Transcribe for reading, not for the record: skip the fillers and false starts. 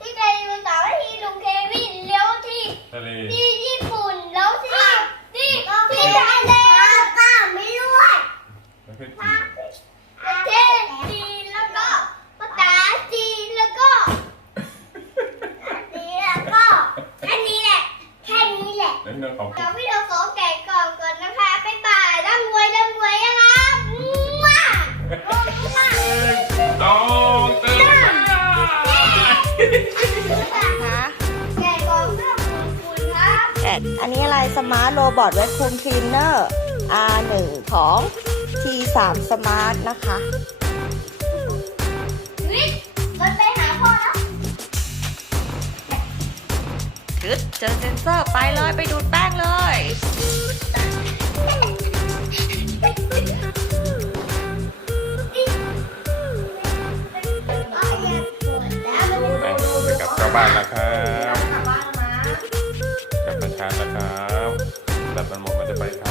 ที่ไดโนเสาร์ที่ลุงเควินเลี้ยวที่ ทะเล ที่ญี่ปุ่นแล้วที่ทะเลป้าไม่รู้ ประเทศจีน ประเทศจีนแล้วก็ภาษาจีนแล้วก็แค่นี้แหละแค่นี้แหละ แล้วเรื่องของ เดี๋ยวพี่เราขอแกะกล่องก่อนนะคะบ๊ายบายร่ำรวยนะครับมาต้องเติม คะ แกะกล่องเพื่อคุณครับ อันนี้อะไรสมาร์ทโรบอทแวคคูมคลีนเนอร์ R1 ของ T3 Smart นะคะ วิทย์มันไปหาพ่อแล้ว เจอเซนเซอร์ไปเลยไปดูดแป้งเลย ไปกับเจ้าบ้านแล้วครับ กลับบ้านแล้วนะ กับประชาแล้วครับตัดมันหมดมันจะไปครับ